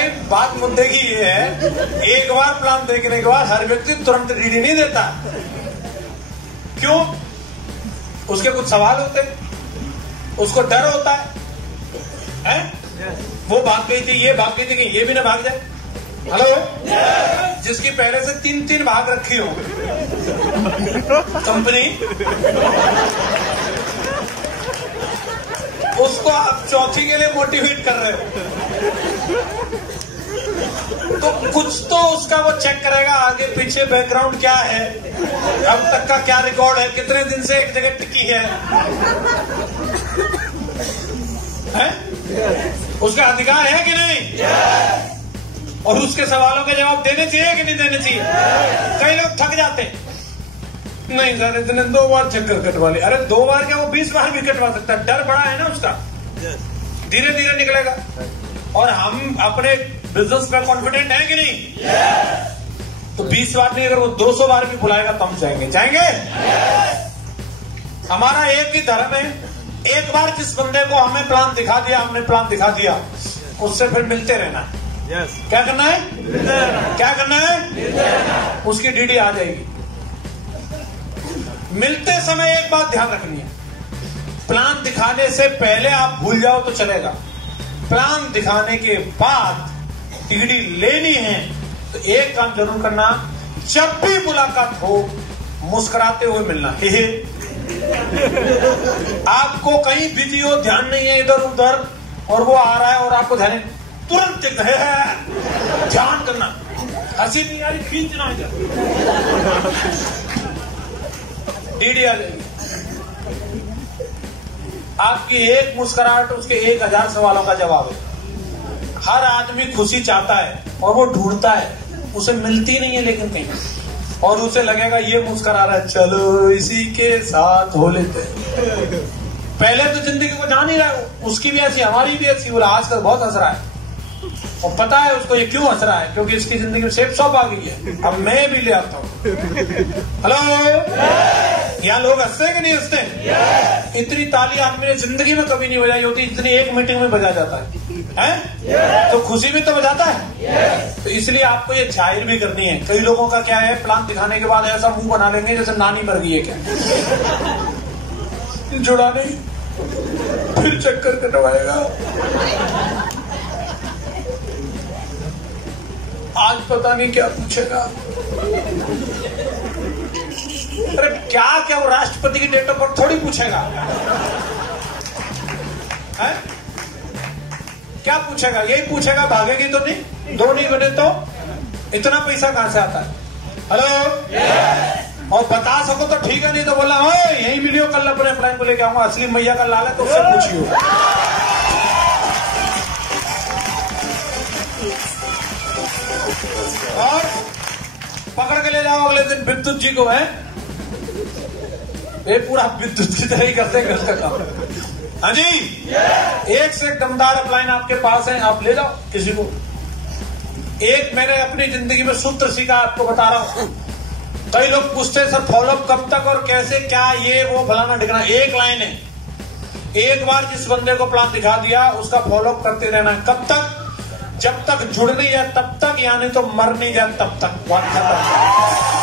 भाई बात मुद्दे की ये है, एक बार प्लान देखने के बाद हर व्यक्ति तुरंत डीडी नहीं देता। क्यों? उसके कुछ सवाल होते हैं, उसको डर होता है? वो भाग गई थी, ये भाग गई थी, कि ये भी ना भाग जाए। हेलो, जिसकी पहले से 3-3 भाग रखी हो कंपनी, उसको आप चौथी के लिए मोटिवेट कर रहे हो, तो कुछ तो उसका वो चेक करेगा, आगे पीछे बैकग्राउंड क्या है, अब तक का क्या रिकॉर्ड है, कितने दिन से एक जगह टिकी है? उसका अधिकार है कि नहीं? और उसके सवालों के जवाब देने चाहिए कि नहीं देने चाहिए? कई लोग थक जाते हैं, नहीं सर इतने 2 बार चक्कर कटवा ले। अरे 2 बार क्या, वो 20 बार भी कटवा सकता है। डर बड़ा है ना उसका, धीरे धीरे निकलेगा। और हम अपने बिजनेस में कॉन्फिडेंट है कि नहीं? तो 20 बार नहीं, अगर वो 200 बार भी बुलाएगा तो हम जाएंगे। हमारा एक ही धर्म है, एक बार जिस बंदे को हमने प्लान दिखा दिया, उससे फिर मिलते रहना। क्या करना है? क्या करना है? उसकी डीडी आ जाएगी। मिलते समय एक बात ध्यान रखनी है, प्लान दिखाने से पहले आप भूल जाओ तो चलेगा, प्लान दिखाने के बाद डीडी लेनी है तो एक काम जरूर करना, जब भी मुलाकात हो मुस्कुराते हुए मिलना। आपको कहीं बिजी हो, ध्यान नहीं है इधर उधर, और वो आ रहा है और आपको ध्यान, तुरंत ध्यान करना, हंसी नहीं आ रही, खींचना है, डीडी आ जाएगी। आपकी एक मुस्कुराहट उसके 1000 सवालों का जवाब है। हर आदमी खुशी चाहता है और वो ढूंढता है, उसे मिलती नहीं है लेकिन कहीं, और उसे लगेगा ये मुस्कुरा रहा है, चलो इसी के साथ हो लेते हैं। पहले तो जिंदगी को जान ही रहा है, उसकी भी ऐसी हमारी भी ऐसी, बोला आजकल बहुत हंस रहा है, और पता है उसको ये क्यों हंस रहा है, क्योंकि इसकी जिंदगी में शेप शॉप आ गई है। अब मैं भी ले आता हूँ। हेलो, यहाँ लोग हंसते कि नहीं हंसते? इतनी ताली आदमी ने जिंदगी में कभी नहीं बजाई होती, इतनी एक मीटिंग में बजा जाता है? तो खुशी भी तो बजाता है। तो इसलिए आपको ये जाहिर भी करनी है। कई लोगों का क्या है, प्लान दिखाने के बाद ऐसा मुंह बना लेंगे जैसे नानी मर गई है क्या, जुड़ा नहीं, फिर चक्कर कटवाएगा। आज पता नहीं क्या पूछेगा। अरे क्या क्या, वो राष्ट्रपति की डेट ऑफ बर्थ थोड़ी पूछेगा है? क्या पूछेगा? यही पूछेगा, भागेगी तो नहीं, 2 नहीं बने तो इतना पैसा कहां से आता है? हेलो, और बता सको तो ठीक है, नहीं तो बोला यही वीडियो कल अपने फ्लाइन को लेके आऊंगा, असली मैया का लाल है तो उससे पूछियो। और पकड़ के ले जाओ अगले दिन विद्युत जी को, है ये पूरा विद्युत की तरह ही करते हैं घर का काम। हाँ जी, एक से एक दमदार अपलाइन आपके पास है, आप ले जाओ किसी को। एक मैंने अपनी जिंदगी में सूत्र सीखा, आपको बता रहा हूं। कई लोग पूछते हैं सर फॉलोअप कब तक और कैसे, क्या ये वो फलाना ढिकना। एक लाइन है, एक बार जिस बंदे को प्लान दिखा दिया उसका फॉलोअप करते रहना है। कब तक? जब तक जुड़ नहीं जाए तब तक, यानी तो मर नहीं जाए तब तक। बात खत्म।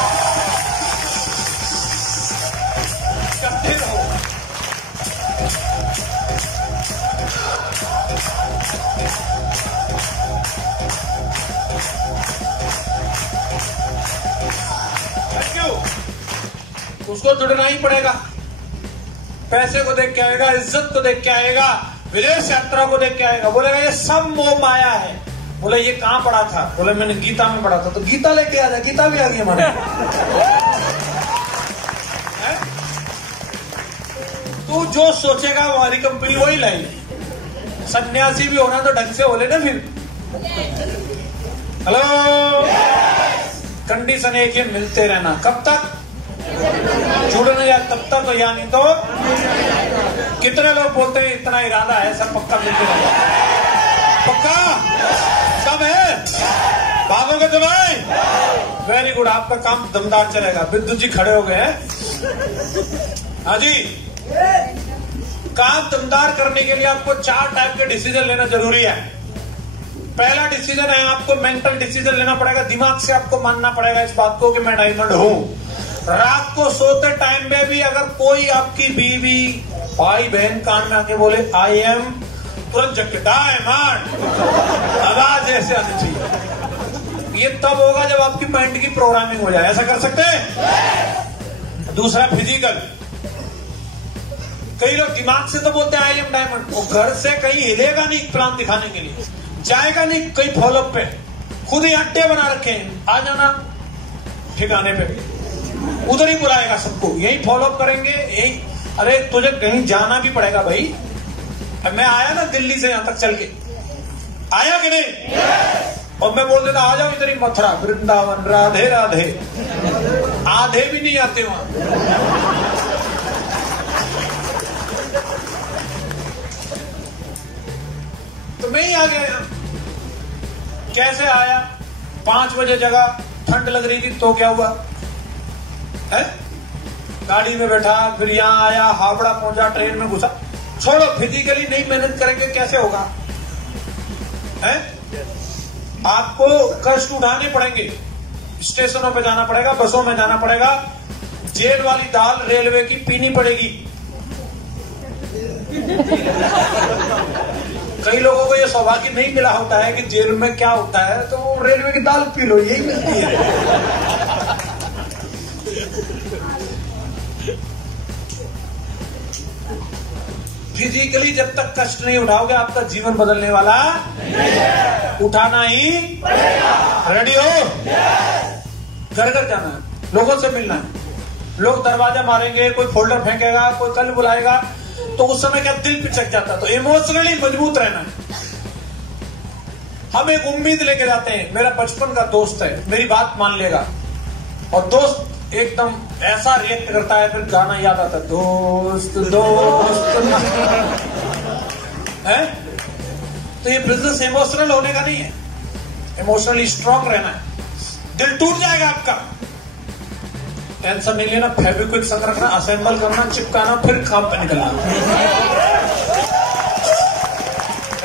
उसको जुड़ना ही पड़ेगा। पैसे को देख के आएगा, इज्जत को देख के आएगा, विदेश यात्रा को देख के आएगा, बोलेगा ये सब मोह माया है। बोले ये कहां पढ़ा था? बोले मैंने गीता में पढ़ा था। तो गीता लेके आ जाए, गीता भी आ गई हमारे। तू जो सोचेगा हमारी कंपनी वही लाएगी। सन्यासी भी होना तो ढंग से हो लेना फिर। हेलो, कंडीशन एक ही, मिलते रहना। कब तक? जुड़ने या तब तक, यानी तो कितने लोग बोलते हैं इतना इरादा है सब पक्का मिलते रहेगा। पक्का सब है, भागोगे तो नहीं? वेरी गुड, आपका काम दमदार चलेगा। विद्युत जी खड़े हो गए हैं। हाँ जी, काम दमदार करने के लिए आपको 4 टाइप के डिसीजन लेना जरूरी है। पहला डिसीजन है, आपको मेंटल डिसीजन लेना पड़ेगा, दिमाग से आपको मानना पड़ेगा इस बात को कि मैं डायमंड हूं। रात को सोते टाइम में भी अगर कोई आपकी बीवी भाई बहन कान में आके बोले आई एम, तुरंत झटके डायमंड, आवाज ऐसे आनी चाहिए। ये तब होगा जब आपकी माइंड की प्रोग्रामिंग हो जाए। ऐसा कर सकते हैं। दूसरा फिजिकल, कई लोग दिमाग से तो बोलते हैं आई एम डायमंड, वो घर से कहीं हिलेगा नहीं प्लान दिखाने के लिए, जाएगा नहीं कहीं फॉलोअप पे, खुद ही अड्डे बना रखे हैं, आ जाना ठिकाने पे, उधर ही बुलाएगा सबको, यही फॉलोअप करेंगे यही। अरे तुझे कहीं जाना भी पड़ेगा भाई। अब मैं आया ना दिल्ली से यहां तक चल के, आया कि नहीं? और मैं बोल देता आ जाओ इधर ही मथुरा वृंदावन राधे राधे, आधे भी नहीं आते वहां। तो मैं ही आ गया यहाँ। कैसे आया? 5 बजे जगह, ठंड लग रही थी तो क्या हुआ है? गाड़ी में बैठा, फिर यहाँ आया, हावड़ा पहुंचा, ट्रेन में घुसा। छोड़ो, फिजिकली नहीं मेहनत करेंगे कैसे होगा? है? आपको कष्ट उठाने पड़ेंगे, स्टेशनों पे जाना पड़ेगा, बसों में जाना पड़ेगा, जेल वाली दाल रेलवे की पीनी पड़ेगी। कई लोगों को यह सौभाग्य नहीं मिला होता है कि जेल में क्या होता है, तो वो रेलवे की दाल पी लो, यही मिलती है। फिजिकली जब तक कष्ट नहीं उठाओगे आपका जीवन बदलने वाला उठाना ही रेडी हो। घर घर जाना है, लोगों से मिलना है। लोग दरवाजा मारेंगे, कोई फोल्डर फेंकेगा, कोई कल बुलाएगा, तो उस समय क्या दिल पिचक जाता। तो इमोशनली मजबूत रहना है। हम एक उम्मीद लेके जाते हैं, मेरा बचपन का दोस्त है, मेरी बात मान लेगा, और दोस्त एकदम ऐसा रिएक्ट करता है, फिर गाना याद आता है, दोस्त दोस्त है। तो ये बिजनेस इमोशनल होने का नहीं है, इमोशनली स्ट्रांग रहना है। दिल टूट जाएगा आपका, टेंशन नहीं लेना, फेविक्विक संग रखना, असेंबल करना, चिपकाना, फिर काम पे निकलना।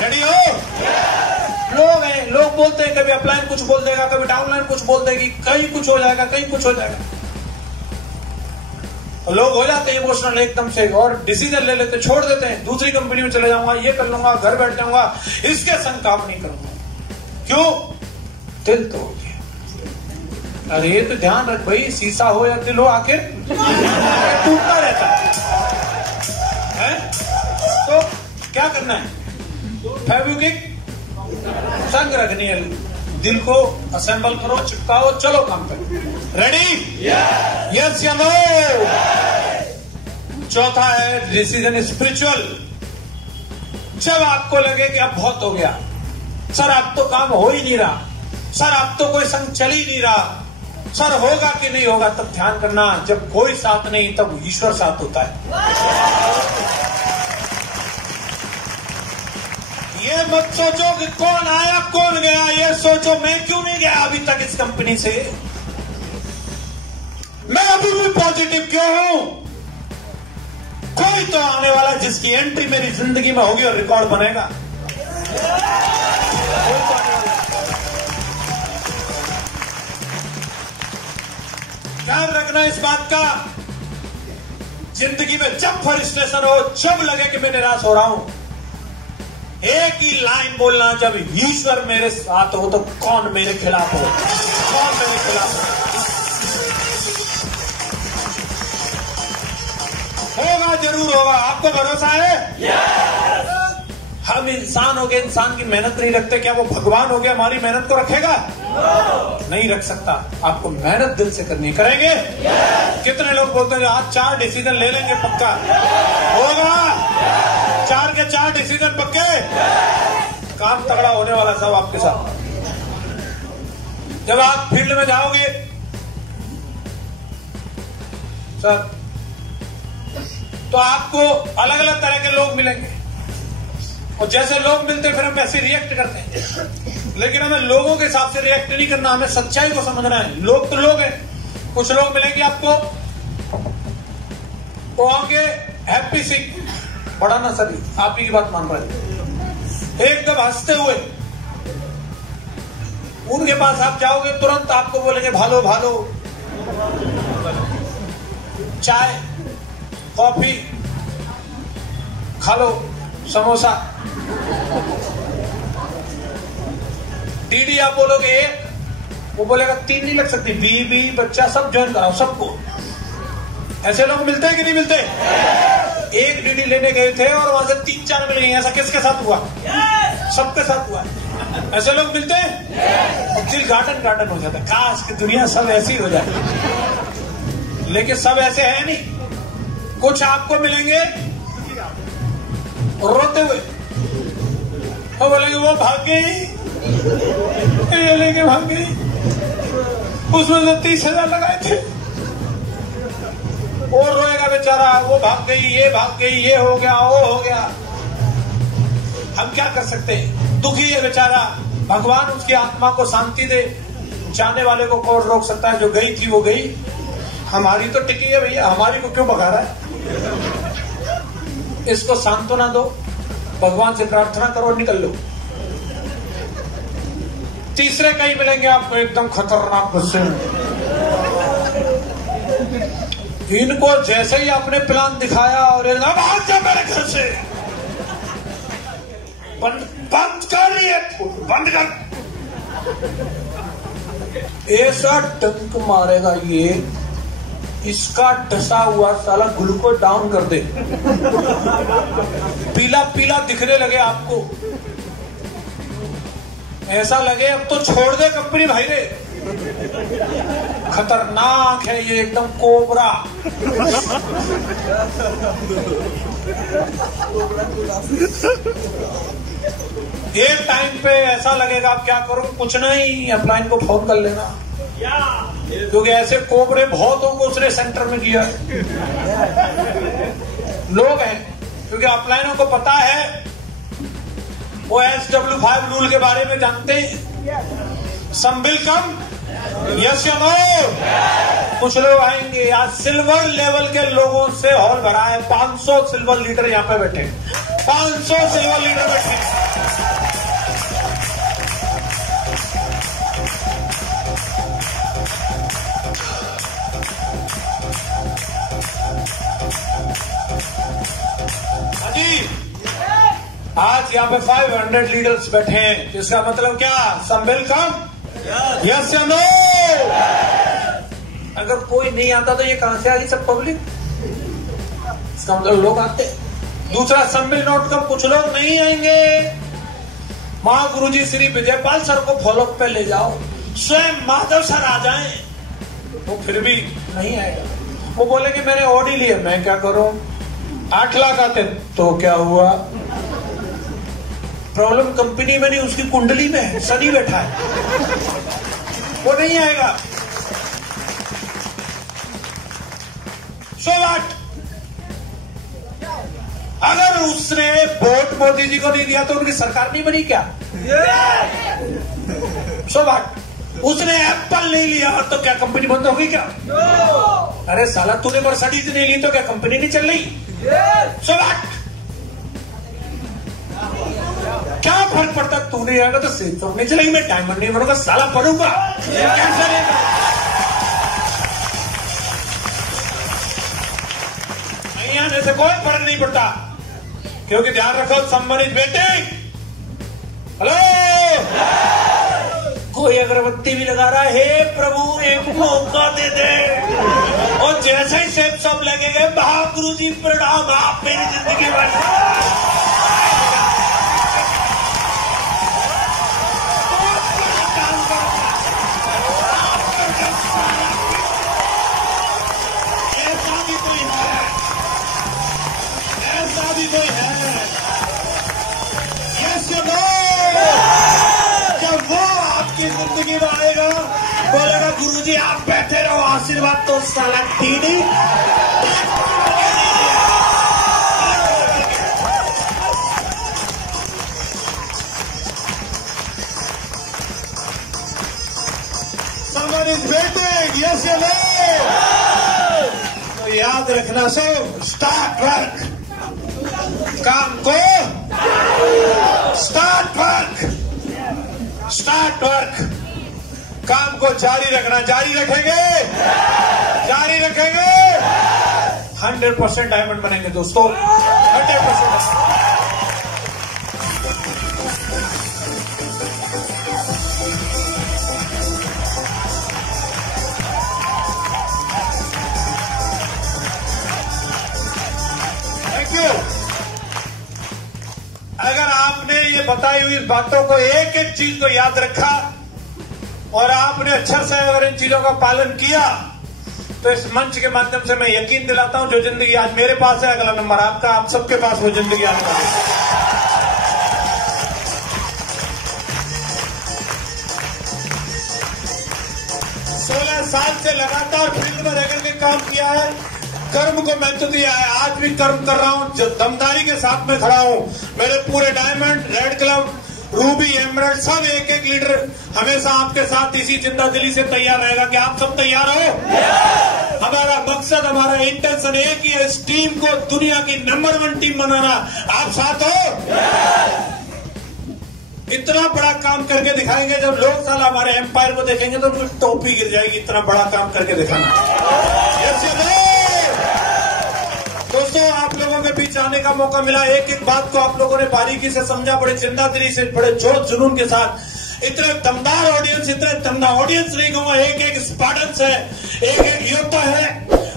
रेडी हो? लोग हैं, लोग बोलते हैं, कभी अपलाइन कुछ बोल देगा, कभी डाउनलाइन कुछ बोल देगी, कहीं कुछ हो जाएगा, कहीं कुछ हो जाएगा। तो लोग हो जाते हैं इमोशनल एकदम से, और डिसीजन ले लेते, छोड़ देते हैं, दूसरी कंपनी में चले जाऊंगा, ये कर लूंगा, घर बैठ जाऊंगा, इसके संग काम नहीं करूंगा। क्यों? दिल तोड़ दिया। अरे तो ध्यान रख भाई, शीशा हो या दिल हो, आखिर टूटता रहता है। तो क्या करना है? फेविक्विक संग रखनी है, दिल को असेंबल करो, चिपकाओ, चलो काम पे। रेडी? यस या नो? चौथा है डिसीजन स्पिरिचुअल। जब आपको लगे कि अब बहुत हो गया, सर अब तो काम हो ही नहीं रहा, सर अब तो कोई संग चल ही नहीं रहा, सर होगा कि नहीं होगा, तब ध्यान करना, जब कोई साथ नहीं तब ईश्वर साथ होता है। ये मत सोचो कि कौन आया कौन गया, ये सोचो मैं क्यों नहीं गया अभी तक इस कंपनी से, मैं अभी भी पॉजिटिव क्यों हूं। कोई तो आने वाला जिसकी एंट्री मेरी जिंदगी में होगी और रिकॉर्ड बनेगा। ध्यान रखना इस बात का, जिंदगी में जब फ्रस्ट्रेशन हो, जब लगे कि मैं निराश हो रहा हूं, एक ही लाइन बोलना, जब ईश्वर मेरे साथ हो तो कौन मेरे खिलाफ हो, कौन मेरे खिलाफ हो। होगा, जरूर होगा, आपको भरोसा है? हम इंसान हो गए, इंसान की मेहनत नहीं रखते, क्या वो भगवान हो गया हमारी मेहनत को रखेगा? नहीं रख सकता। आपको मेहनत दिल से करनी, करेंगे? कितने लोग बोलते हैं आज 4 डिसीजन ले लेंगे, पक्का होगा? 4 के 4 डिसीजन पक्के, काम तगड़ा होने वाला सब आपके साथ। जब आप फील्ड में जाओगे सर, तो आपको अलग अलग तरह के लोग मिलेंगे, और जैसे लोग मिलते हैं फिर हम वैसे रिएक्ट करते हैं। लेकिन हमें लोगों के हिसाब से रिएक्ट नहीं करना, हमें सच्चाई को समझना है। लोग तो लोग हैं, कुछ लोग मिलेंगे आपको, वो होंगे हैप्पी सिक, बड़ा ना सभी आप ही की बात मान रहे हैं, एकदम हंसते हुए, उनके पास आप जाओगे तुरंत आपको बोलेंगे भालो भालो, चाय कॉफी खा लो, समोसा। डीडी आप बोलोगे एक, वो बोलेगा 3 नहीं लग सकती, बीवी बच्चा सब ज्वाइन कराओ सबको। ऐसे लोग मिलते हैं कि नहीं मिलते? एक डीडी लेने गए थे और वहां से 3-4 मिल गई। ऐसा किसके साथ हुआ? सबके साथ हुआ। ऐसे लोग मिलते हैं, दिल गार्डन गार्डन हो जाता है। काश कि दुनिया सब ऐसी हो जाए, लेकिन सब ऐसे है नहीं। कुछ आपको मिलेंगे रोते हुए, वो बोलेंगे वो भाग गई, ये लेके भाग गई, उसमें तो 30,000 लगाए थे। और रोएगा बेचारा, वो भाग गई, ये भाग गई, ये हो गया, वो हो गया। हम क्या कर सकते हैं? दुखी है बेचारा, भगवान उसकी आत्मा को शांति दे। जाने वाले को कौन रोक सकता है? जो गई थी वो गई, हमारी तो टिकी है भैया, हमारी को क्यों भगा रहा है? इसको सांत्वना दो, भगवान से प्रार्थना करो, निकल लो। तीसरे कहीं मिलेंगे आपको एकदम खतरनाक गुस्से में। इनको जैसे ही आपने प्लान दिखाया और भाग जा मेरे घर से, बंद कर लिए, बंद कर। ऐसा टंक मारेगा ये, इसका डसा हुआ साला ग्लूकोज डाउन कर दे, पीला पीला दिखने लगे आपको, ऐसा लगे अब तो छोड़ दे कंपनी भाई रे। खतरनाक है ये, एकदम कोबरा। एक टाइम पे ऐसा लगेगा अब क्या करूं, कुछ नहीं, अपलाइन को फोन कर लेना, क्योंकि ऐसे कोबरे बहुत होंगे उसने सेंटर में किया है। लोग हैं, क्योंकि अपलाइनों को पता है, वो SW5 रूल के बारे में जानते हैं। संबिल कम, यस या नो? कुछ लोग आएंगे, आज सिल्वर लेवल के लोगों से हॉल भरा है। 500 सिल्वर लीडर यहाँ पे बैठे, 500 सिल्वर लीडर बैठे। आज यहाँ पे 500 लीडर्स बैठे हैं, इसका मतलब क्या? सम वेलकम, यस या नो? अगर कोई नहीं आता तो ये कहां से आ गई सब पब्लिक? इसका मतलब लोग आते। दूसरा, सम्मिल नोट कम, कुछ लोग नहीं आएंगे। महागुरुजी श्री विजयपाल सर को फॉलो पे ले जाओ, स्वयं माधव सर आ जाएं, वो फिर भी नहीं आएगा। वो बोले कि मैंने ऑडी लिए, मैं क्या करूं? 8 लाख आते तो क्या हुआ? प्रॉब्लम कंपनी में नहीं, उसकी कुंडली में है, शनि बैठा है, वो नहीं आएगा। So what? अगर उसने वोट मोदी जी को नहीं दिया तो उनकी सरकार नहीं बनी क्या? So what? उसने एप्पल नहीं लिया तो क्या कंपनी बंद होगी क्या? अरे साला, तूने मर्सिडीज नहीं ली तो क्या कंपनी नहीं चल रही? So what? क्या फर्क पड़ता? तू नहीं आएगा तो सिर्फ तो नहीं चलेगी, मैं डायमंड नहीं बनूंगा, साला पढ़ूंगा कैसे? नहीं आने से कोई फर्क नहीं पड़ता, क्योंकि ध्यान रखो सम्मानित बेटे, हेलो, कोई अगरबत्ती भी लगा रहा है, हे प्रभु एक मौका दे दे, और जैसे ही सेब सब लगेंगे, महागुरु जी प्रणाम, आप मेरी जिंदगी बना। जब वो आपकी जिंदगी में आएगा, बोलेगा गुरुजी आप बैठे रहो, आशीर्वाद तो साला TD. Someone is waiting, yes or no? तो याद रखना, सो स्टार्ट वर्क, काम को स्टार्ट वर्क, स्टार्ट वर्क। काम को जारी रखना, जारी रखेंगे, जारी रखेंगे, 100% डायमंड बनेंगे दोस्तों, 100%। अगर आपने ये बताई हुई बातों को, एक एक चीज को याद रखा और आपने अच्छे से अगर इन चीजों का पालन किया, तो इस मंच के माध्यम से मैं यकीन दिलाता हूं जो जिंदगी आज मेरे पास है, अगला नंबर आपका, आप सबके पास वो जिंदगी आने वाली है। 16 साल से लगातार फील्ड में रहकर के काम किया है, कर्म को महत्व दिया है, आज भी कर्म कर रहा हूं, दमदारी के साथ में खड़ा हूं। मेरे पूरे diamond, red club, Ruby, emerald सब एक एक लीडर हमेशा आपके साथ इसी जिंदा दिली से तैयार रहेगा। कि आप सब तैयार हो? हमारा मकसद, हमारा इंटेंशन एक ही है, इस टीम को दुनिया की नंबर 1 टीम बनाना। आप साथ हो? इतना बड़ा काम करके दिखाएंगे, जब लोग साला हमारे एम्पायर को देखेंगे तो उनकी टोपी गिर जाएगी, इतना बड़ा काम करके दिखाना। दोस्तों, आप लोगों के बीच आने का मौका मिला, एक एक बात को आप लोगों ने बारीकी से समझा, बड़े जिंदादिली से, बड़े जोश जुनून के साथ। इतने दमदार ऑडियंस, इतने दमदार ऑडियंस नहीं कहूंगा, एक एक स्पार्टन्स है, एक एक योद्धा है,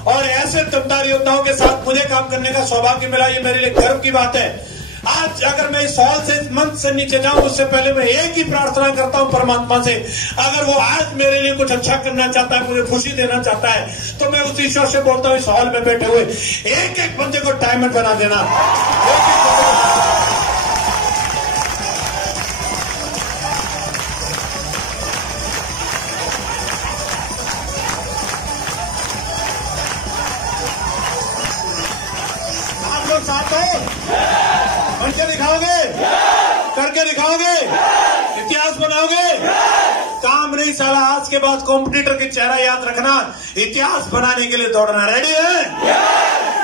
और ऐसे दमदार योद्धाओं के साथ मुझे काम करने का सौभाग्य मिला, ये मेरे लिए गर्व की बात है। आज अगर मैं इस हॉल से, इस मंच से नीचे जाऊं, उससे पहले मैं एक ही प्रार्थना करता हूं परमात्मा से, अगर वो आज मेरे लिए कुछ अच्छा करना चाहता है, मुझे खुशी देना चाहता है, तो मैं उस ईश्वर से बोलता हूं, इस हॉल में बैठे हुए एक एक बंदे को डायमंड बना देना। आप लोग साथ हो? करके दिखाओगे? करके दिखाओगे? इतिहास बनाओगे? काम नहीं साला, आज के बाद कॉम्पिटिटर के चेहरा याद रखना, इतिहास बनाने के लिए दौड़ना। रेडी है?